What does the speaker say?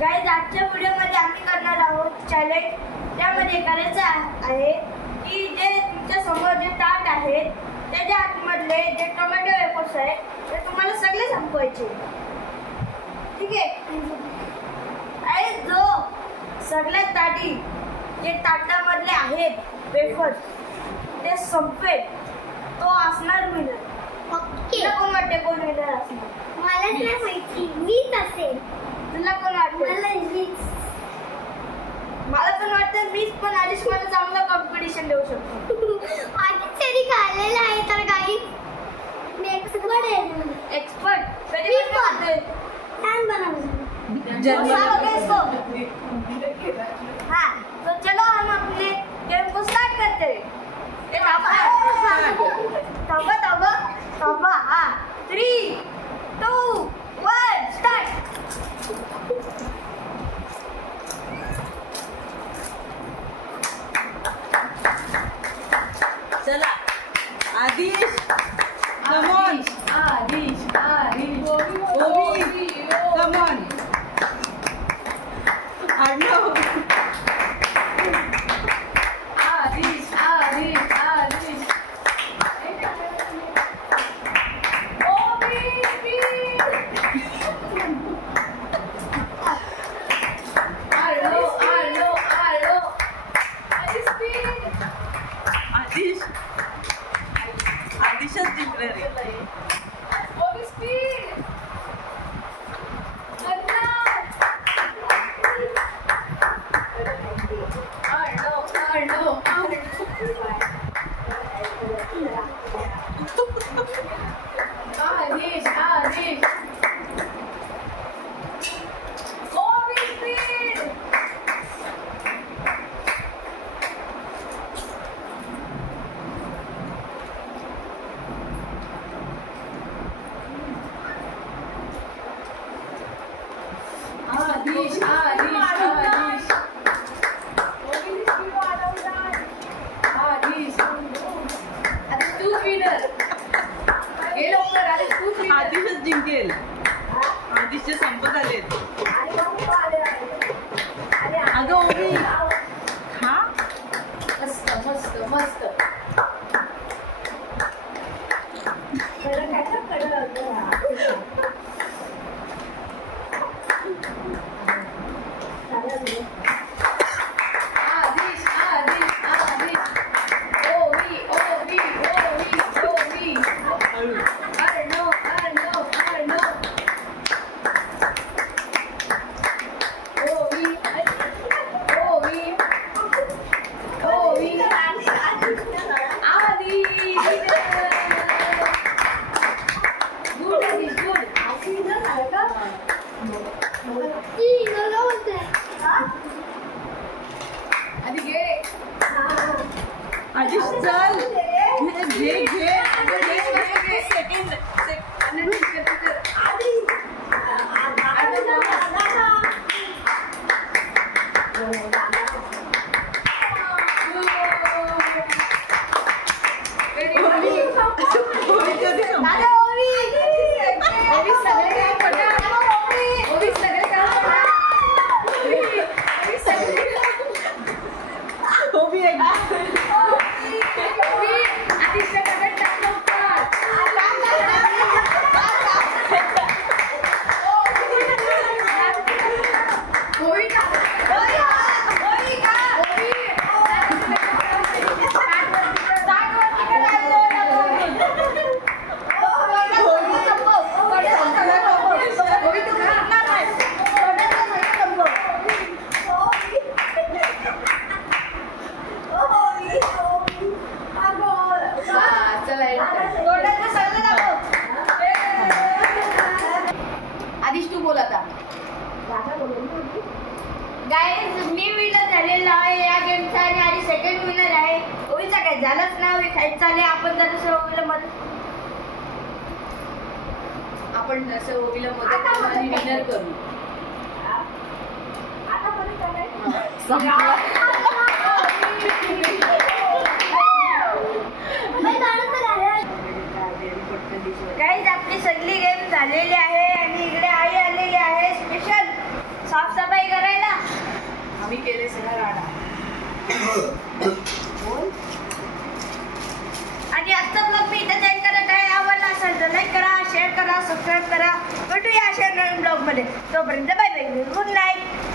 Guys आजच्या व्हिडिओमध्ये आम्ही करणार आहोत चॅलेंज. त्यामध्ये करायचं आहे की जे तुमच्या समोर जे ताट आहेत त्याच्या आतमधले जे टोमॅटो वेफर्स आहेत ते तुम्हाला सगळे संपवायचे. ठीक आहे. आणि जो सगळ्यात आधी जे ताटामधले आहेत वेफर्स ते संपेल तो असणार विनर. तुला कोण वाटते कोण विनर असणार? मला नाही माहिती, मीच असेल. तुला कोण वाटतं? मला पण वाटतं मीच, पण आधीच मला चांगलं कॉम्पिटिशन देऊ शकतो. आधीच तरी खाल्लेलं आहे तर काही मी एक्सपर्ट आहे. एक्सपर्ट मी पण छान बनवलं. हाँ तो चलो हम अपने गेम को स्टार्ट करते हैं. थांबा. हाँ 3, 2, 1 स्टार्ट. चला आदिश, come on. आदिश ओवी, come on. अर्णव, आदिश आदिश, आदिशच जिंकणार आहे. आदिशच जिंकेल. आदिशचे संपत आलेत. अगं ओवी, हा मस्त आदिश चल घे सेकंड. आदिश तू बोल आता. गाईज मी विनर झालेला आहे या गेमचा आणि आधी सेकंड विनर आहे. ओवीचा काय झालंच ना, ओवी खायचं चालले. आपण जर ओवीला मदत करू आणि विनर करू. गाईज आपली सगळी गेम झालेली आहे आणि इकडे आई आलेली आहे स्पेशल साफसफाई करायला. आम्ही केले सगळा राडा. बोल. आणि आजचा ब्लॉग मी इथे सेंड करा. काय आवडला असेल तर लाईक करा, शेअर करा, सबस्क्राईब करा. भेटूया अशा नवीन ब्लॉग मध्ये. तोपर्यंत बाय बाय. Good night.